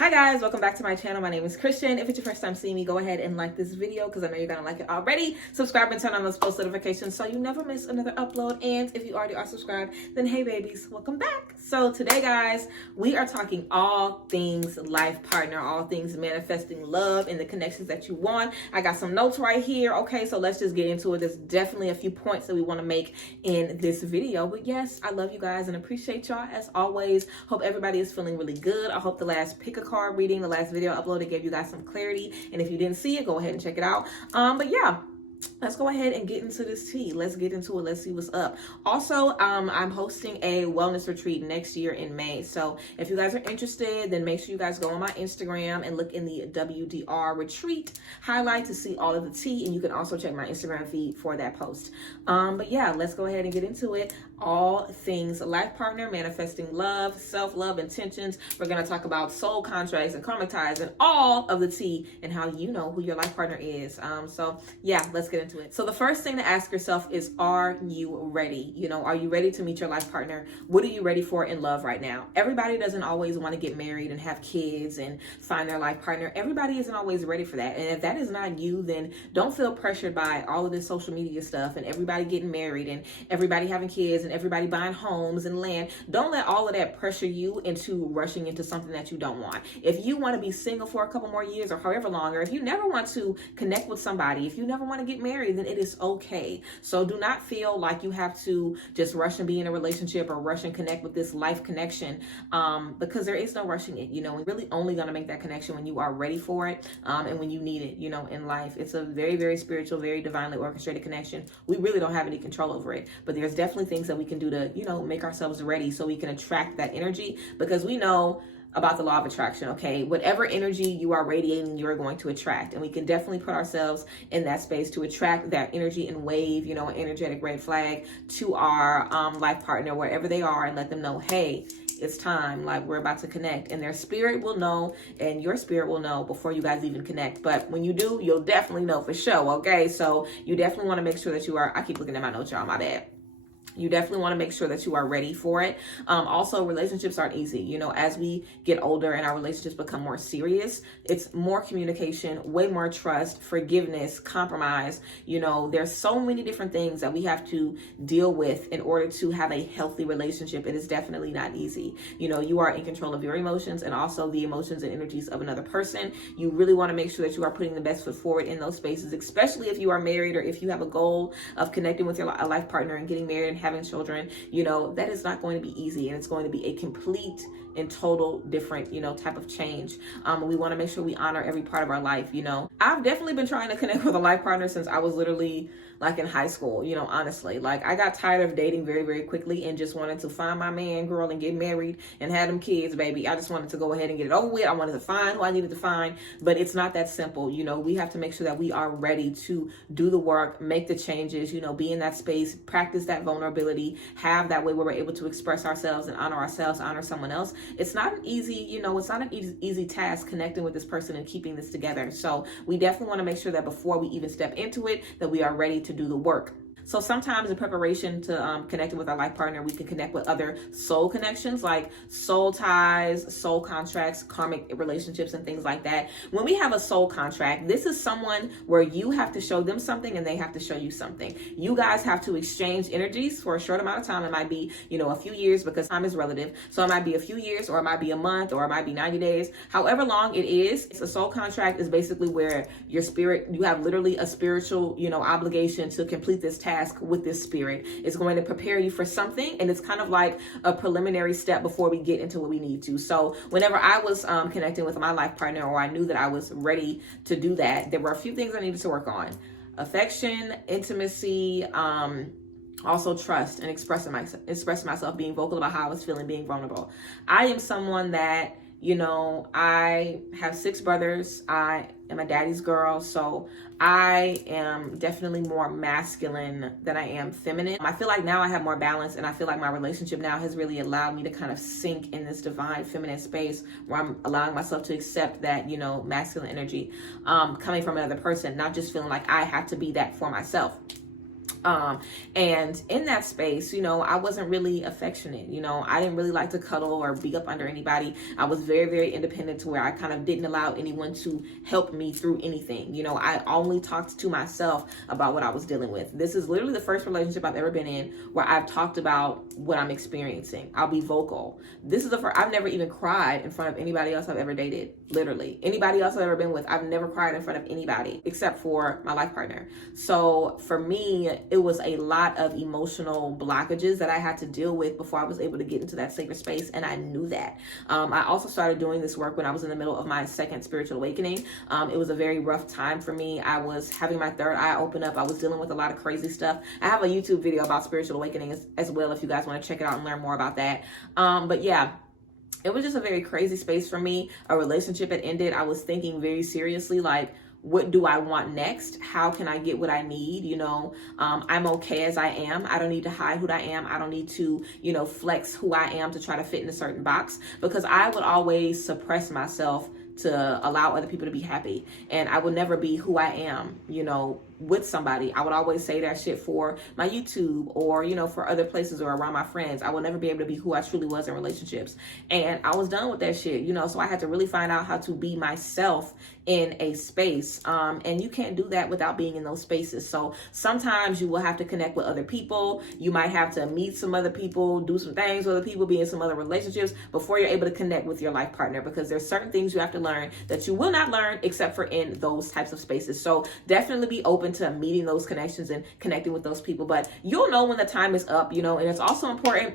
Hi guys, welcome back to my channel. My name is Christian. If it's your first time seeing me, go ahead and like this video because I know you're gonna like it already. Subscribe and turn on those post notifications so you never miss another upload. And if you already are subscribed, then hey babies, welcome back. So today guys, we are talking all things life partner, all things manifesting love and the connections that you want. I got some notes right here. Okay, so let's just get into it. There's definitely a few points that we want to make in this video. But yes, I love you guys and appreciate y'all as always. Hope everybody is feeling really good. I hope the last pick a card reading, the last video uploaded, gave you guys some clarity. And if you didn't see it, go ahead and check it out. But yeah, let's go ahead and get into this tea. Let's get into it. Let's see what's up. Also, I'm hosting a wellness retreat next year in May. So if you guys are interested, then make sure you guys go on my Instagram and look in the WDR retreat highlight to see all of the tea. And you can also check my Instagram feed for that post. But yeah, let's go ahead and get into it. All things life partner, manifesting love, self-love, intentions. We're going to talk about soul contracts and karmic ties and all of the tea and how you know who your life partner is. So yeah, let's get into it. So the first thing to ask yourself is, are you ready? You know, are you ready to meet your life partner? What are you ready for in love right now? Everybody doesn't always want to get married and have kids and find their life partner. Everybody isn't always ready for that. And if that is not you, then don't feel pressured by all of this social media stuff and everybody getting married and everybody having kids and everybody buying homes and land. Don't let all of that pressure you into rushing into something that you don't want. If you want to be single for a couple more years or however long, or if you never want to connect with somebody, if you never want to get married, then it is okay. So do not feel like you have to just rush and be in a relationship or rush and connect with this life connection, because there is no rushing it. You know, we're really only going to make that connection when you are ready for it, and when you need it, you know, in life. It's a very, very spiritual, very divinely orchestrated connection. We really don't have any control over it, but there's definitely things that we can do to, you know, make ourselves ready so we can attract that energy, because we know about the law of attraction. Okay, whatever energy you are radiating, you are going to attract, and we can definitely put ourselves in that space to attract that energy and wave, you know, an energetic red flag to our life partner wherever they are, and let them know, hey, it's time, like we're about to connect. And their spirit will know and your spirit will know before you guys even connect. But when you do, you'll definitely know for sure. Okay, so you definitely want to make sure that you are, I keep looking at my notes, y'all, my bad. You definitely want to make sure that you are ready for it. Also, relationships aren't easy. You know, as we get older and our relationships become more serious, it's more communication, way more trust, forgiveness, compromise. You know, there's so many different things that we have to deal with in order to have a healthy relationship. It is definitely not easy. You know, you are in control of your emotions and also the emotions and energies of another person. You really want to make sure that you are putting the best foot forward in those spaces, especially if you are married or if you have a goal of connecting with your life partner and getting married and having children. You know, that is not going to be easy, and it's going to be a complete and total different, you know, type of change. We want to make sure we honor every part of our life. You know, I've definitely been trying to connect with a life partner since I was literally like in high school, you know, honestly. Like I got tired of dating very, very quickly and just wanted to find my man, girl, and get married and have them kids, baby. I just wanted to go ahead and get it over with. I wanted to find who I needed to find, but it's not that simple. You know, we have to make sure that we are ready to do the work, make the changes, you know, be in that space, practice that vulnerability, have that way where we're able to express ourselves and honor ourselves, honor someone else. It's not an easy, you know, it's not an easy task connecting with this person and keeping this together. So we definitely want to make sure that before we even step into it, that we are ready to do the work. So sometimes in preparation to connecting with our life partner, we can connect with other soul connections like soul ties, soul contracts, karmic relationships, and things like that. When we have a soul contract, this is someone where you have to show them something and they have to show you something. You guys have to exchange energies for a short amount of time. It might be, you know, a few years because time is relative. So it might be a few years, or it might be a month, or it might be 90 days. However long it is, a soul contract is basically where your spirit, you have literally a spiritual, you know, obligation to complete this task with this spirit. It's going to prepare you for something, and it's kind of like a preliminary step before we get into what we need to. So whenever I was connecting with my life partner, or I knew that I was ready to do that, there were a few things I needed to work on: affection, intimacy, also trust, and expressing myself, being vocal about how I was feeling, being vulnerable. I am someone that, you know, I have 6 brothers. I am a daddy's girl, so I am definitely more masculine than I am feminine. I feel like now I have more balance, and I feel like my relationship now has really allowed me to kind of sink in this divine feminine space where I'm allowing myself to accept that, you know, masculine energy coming from another person, not just feeling like I have to be that for myself. And in that space, you know, I wasn't really affectionate. You know, I didn't really like to cuddle or be up under anybody. I was very, very independent to where I kind of didn't allow anyone to help me through anything. You know, I only talked to myself about what I was dealing with. This is literally the first relationship I've ever been in where I've talked about what I'm experiencing. I'll be vocal. This is the first, I've never even cried in front of anybody else I've ever dated. Literally. Anybody else I've ever been with, I've never cried in front of anybody except for my life partner. So for me, it was a lot of emotional blockages that I had to deal with before I was able to get into that sacred space, and I knew that. I also started doing this work when I was in the middle of my second spiritual awakening. It was a very rough time for me. I was having my third eye open up. I was dealing with a lot of crazy stuff. I have a YouTube video about spiritual awakening as well if you guys want to check it out and learn more about that. But yeah, it was just a very crazy space for me. A relationship had ended. I was thinking very seriously, like, what do I want next? How can I get what I need? You know, I'm okay as I am. I don't need to hide who I am. I don't need to, you know, flex who I am to try to fit in a certain box, because I would always suppress myself to allow other people to be happy. And I would never be who I am, you know, with somebody. I would always say that shit for my YouTube or, you know, for other places or around my friends. I would never be able to be who I truly was in relationships. And I was done with that shit, you know, so I had to really find out how to be myself in a space. And you can't do that without being in those spaces. So sometimes you will have to connect with other people. You might have to meet some other people, do some things with other people, be in some other relationships before you're able to connect with your life partner, because there's certain things you have to learn that you will not learn except for in those types of spaces. So definitely be open to meeting those connections and connecting with those people, but you'll know when the time is up, you know. And it's also important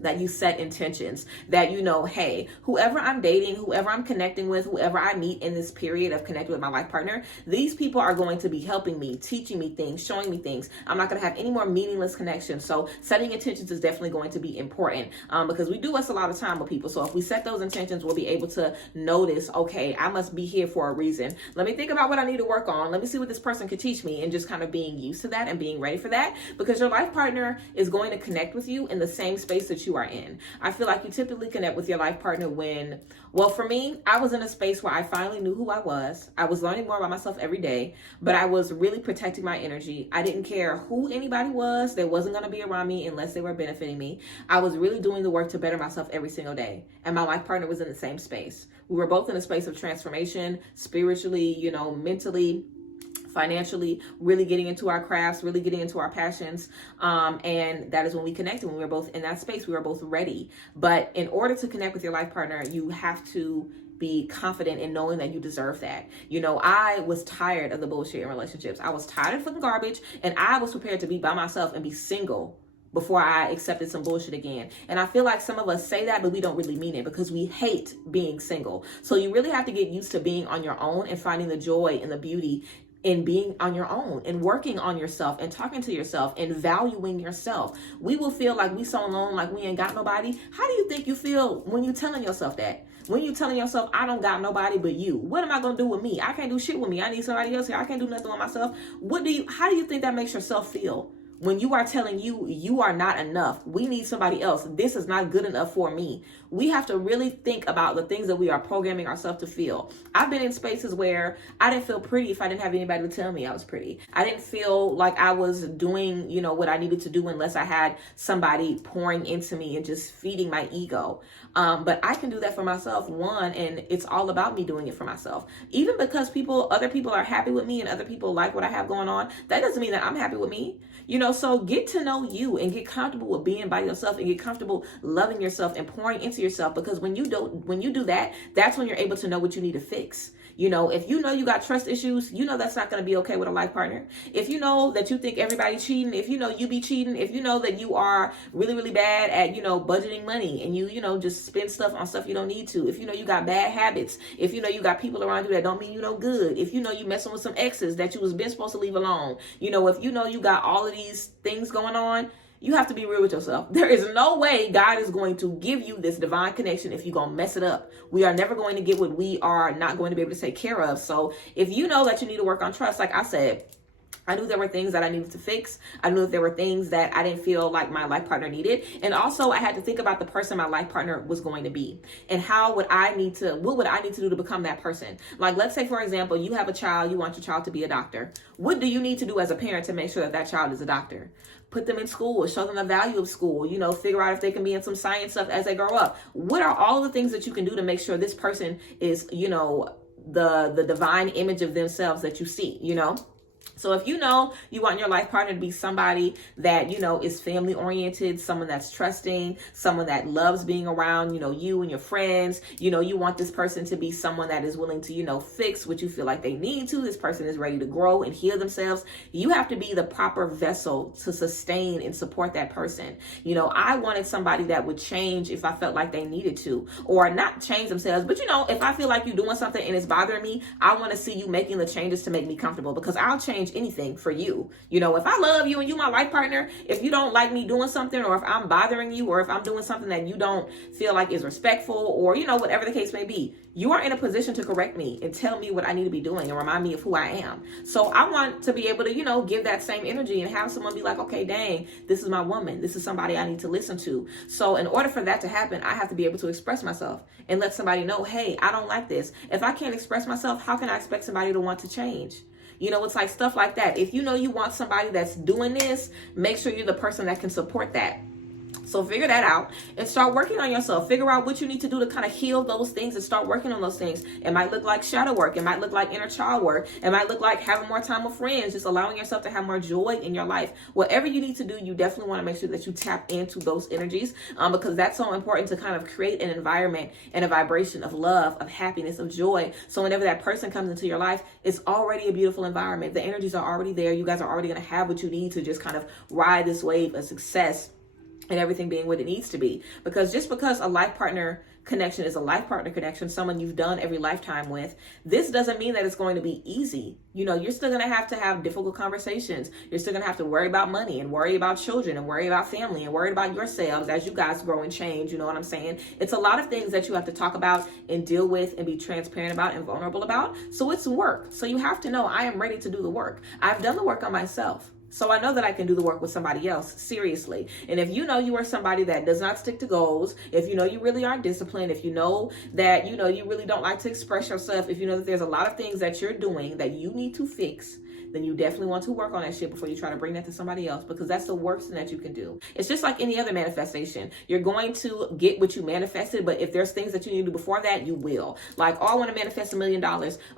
that you set intentions, that you know, hey, whoever I'm dating, whoever I'm connecting with, whoever I meet in this period of connecting with my life partner, these people are going to be helping me, teaching me things, showing me things. I'm not going to have any more meaningless connections. So setting intentions is definitely going to be important, because we do waste a lot of time with people. So if we set those intentions, we'll be able to notice, okay, I must be here for a reason. Let me think about what I need to work on. Let me see what this person could teach me, and just kind of being used to that and being ready for that, because your life partner is going to connect with you in the same space that you are in. I feel like you typically connect with your life partner when, well, for me, I was in a space where I finally knew who I was. I was learning more about myself every day, but I was really protecting my energy. I didn't care who anybody was. They wasn't going to be around me unless they were benefiting me. I was really doing the work to better myself every single day. And my life partner was in the same space. We were both in a space of transformation, spiritually, you know, mentally, financially, really getting into our crafts, really getting into our passions. And that is when we connected. When we were both in that space, we were both ready. But in order to connect with your life partner, you have to be confident in knowing that you deserve that. You know, I was tired of the bullshit in relationships. I was tired of fucking garbage, and I was prepared to be by myself and be single before I accepted some bullshit again. And I feel like some of us say that, but we don't really mean it, because we hate being single. So you really have to get used to being on your own and finding the joy and the beauty in being on your own and working on yourself and talking to yourself and valuing yourself. We will feel like we so alone, like we ain't got nobody. How do you think you feel when you telling yourself that? When you telling yourself, I don't got nobody but you. What am I going to do with me? I can't do shit with me. I need somebody else here. I can't do nothing with myself. How do you think that makes yourself feel? When you are telling you are not enough, we need somebody else. This is not good enough for me. We have to really think about the things that we are programming ourselves to feel. I've been in spaces where I didn't feel pretty if I didn't have anybody to tell me I was pretty. I didn't feel like I was doing, you know, what I needed to do unless I had somebody pouring into me and just feeding my ego. But I can do that for myself, one, and it's all about me doing it for myself. Even because other people are happy with me and other people like what I have going on, that doesn't mean that I'm happy with me. You know, so get to know you and get comfortable with being by yourself and get comfortable loving yourself and pouring into yourself, because when you do that, that's when you're able to know what you need to fix. You know, if you know you got trust issues, you know that's not going to be okay with a life partner. If you know that you think everybody's cheating, if you know you be cheating, if you know that you are really, really bad at, you know, budgeting money and you know, just spend stuff on stuff you don't need to. If you know you got bad habits, if you know you got people around you that don't mean you no good, if you know you messing with some exes that you was been supposed to leave alone, you know, if you know you got all of these things going on, you have to be real with yourself. There is no way God is going to give you this divine connection if you're going to mess it up. We are never going to get what we are not going to be able to take care of. So if you know that you need to work on trust, like I said, I knew there were things that I needed to fix. I knew that there were things that I didn't feel like my life partner needed. And also I had to think about the person my life partner was going to be and what would I need to do to become that person? Like, let's say, for example, you have a child, you want your child to be a doctor. What do you need to do as a parent to make sure that that child is a doctor? Put them in school, show them the value of school, figure out if they can be in some science stuff as they grow up. What are all the things that you can do to make sure this person is, the divine image of themselves that you see, So if you want your life partner to be somebody that, is family oriented, someone that's trusting, someone that loves being around, you and your friends, you want this person to be someone that is willing to, fix what you feel like they need to. This person is ready to grow and heal themselves. You have to be the proper vessel to sustain and support that person. I wanted somebody that would change if I felt like they needed to, or not change themselves. But, if I feel like you're doing something and it's bothering me, I want to see you making the changes to make me comfortable, because I'll change anything for you. If I love you and you my life partner, if you don't like me doing something, or if I'm bothering you, or if I'm doing something that you don't feel like is respectful, or whatever the case may be, you are in a position to correct me and tell me what I need to be doing and remind me of who I am. So I want to be able to give that same energy and have someone be like, okay, dang, this is my woman, this is somebody I need to listen to. So in order for that to happen, I have to be able to express myself and let somebody know, hey, I don't like this. If I can't express myself, how can I expect somebody to want to change? It's like stuff like that. If you want somebody that's doing this, make sure you're the person that can support that. So figure that out and start working on yourself. Figure out what you need to do to kind of heal those things and start working on those things. It might look like shadow work. It might look like inner child work. It might look like having more time with friends, just allowing yourself to have more joy in your life. Whatever you need to do, you definitely want to make sure that you tap into those energies, because that's so important to kind of create an environment and a vibration of love, of happiness, of joy. So whenever that person comes into your life, it's already a beautiful environment. The energies are already there. You guys are already going to have what you need to just kind of ride this wave of success and everything being what it needs to be. Because just because a life partner connection is a life partner connection, someone you've done every lifetime with, this doesn't mean that it's going to be easy. You're still going to have difficult conversations. You're still going to have to worry about money and worry about children and worry about family and worry about yourselves as you guys grow and change. You know what I'm saying? It's a lot of things that you have to talk about and deal with and be transparent about and vulnerable about. So it's work. So you have to know, I am ready to do the work. I've done the work on myself. So I know that I can do the work with somebody else, seriously. And if you are somebody that does not stick to goals, if you really aren't disciplined, if that you really don't like to express yourself, if that there's a lot of things that you're doing that you need to fix, then you definitely want to work on that shit before you try to bring that to somebody else, because that's the worst thing that you can do. It's just like any other manifestation. You're going to get what you manifested, but if there's things that you need to do before that, you will. Like, oh, I want to manifest $1 million.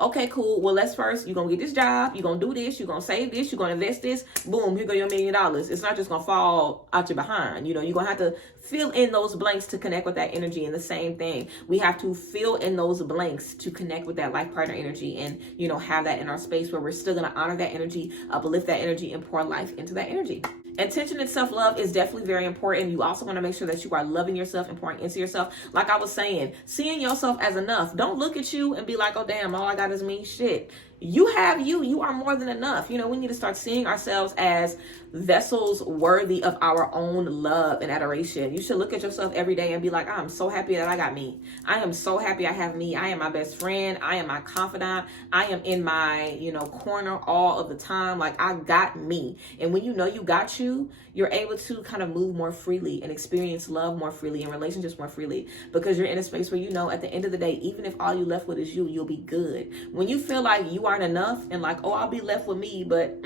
Okay, cool. Well, let's first, you're going to get this job. You're going to do this. You're going to save this. You're going to invest this. Boom, here go your $1 million. It's not just going to fall out your behind. You're going to have to fill in those blanks to connect with that energy. And the same thing, we have to fill in those blanks to connect with that life partner energy and, have that in our space where we're still going to honor that energy, uplift that energy, and pour life into that energy. Intention and self-love is definitely very important. You also want to make sure that you are loving yourself and pouring into yourself. Like I was saying, seeing yourself as enough. Don't look at you and be like, oh, damn, all I got is me. Shit. You have you are more than enough. We need to start seeing ourselves as vessels worthy of our own love and adoration. You should look at yourself every day and be like, I'm so happy that I got me. I am so happy I have me. I am my best friend. I am my confidant. I am in my, corner all of the time. Like, I got me. And when you got you, you're able to kind of move more freely and experience love more freely and relationships more freely, because you're in a space where at the end of the day, even if all you left with is you'll be good. When you feel like you aren't enough and like, oh, I'll be left with me, but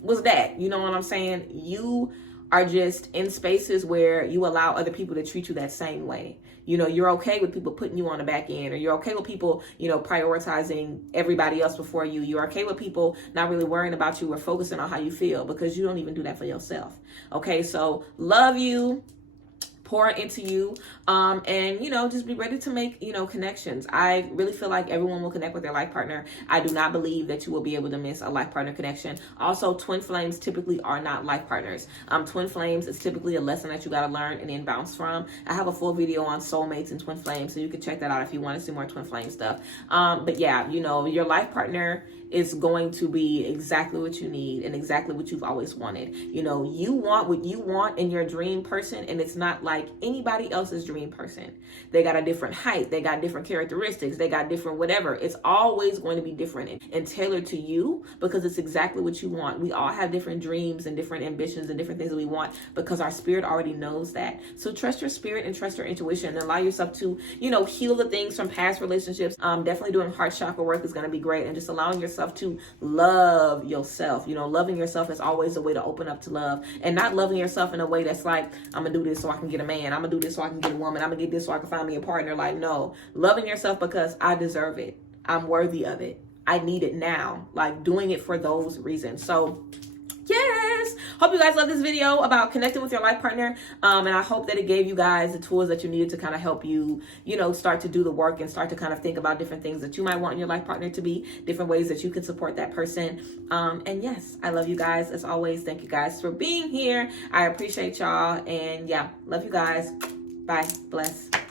what's that? You know what I'm saying? You are just in spaces where you allow other people to treat you that same way. You're okay with people putting you on the back end, or you're okay with people, prioritizing everybody else before you. You're okay with people not really worrying about you or focusing on how you feel, because you don't even do that for yourself. Okay, so love you. Pour into you, and just be ready to make connections. I really feel like everyone will connect with their life partner. I do not believe that you will be able to miss a life partner connection. Also, twin flames typically are not life partners. Twin flames is typically a lesson that you got to learn and then bounce from. I have a full video on soulmates and twin flames, so you can check that out if you want to see more twin flame stuff. But yeah, your life partner is going to be exactly what you need and exactly what you've always wanted. You want what you want in your dream person, and it's not like like anybody else's dream person. They got a different height, they got different characteristics, they got different whatever. It's always going to be different and tailored to you, because it's exactly what you want. We all have different dreams and different ambitions and different things that we want, because our spirit already knows that. So trust your spirit and trust your intuition, and allow yourself to, you know, heal the things from past relationships. Definitely doing heart chakra work is going to be great, and just allowing yourself to love yourself. You know, loving yourself is always a way to open up to love, and not loving yourself in a way that's like, I'm gonna do this so I can get a man, I'm gonna do this so I can get a woman, I'm gonna get this so I can find me a partner. Like, no, loving yourself because I deserve it, I'm worthy of it, I need it now. Like, doing it for those reasons. So yes, hope you guys love this video about connecting with your life partner, and I hope that it gave you guys the tools that you needed to kind of help you, you know, start to do the work and start to kind of think about different things that you might want in your life partner to be, different ways that you can support that person. And yes, I love you guys as always. Thank you guys for being here. I appreciate y'all, and yeah, love you guys. Bye. Bless.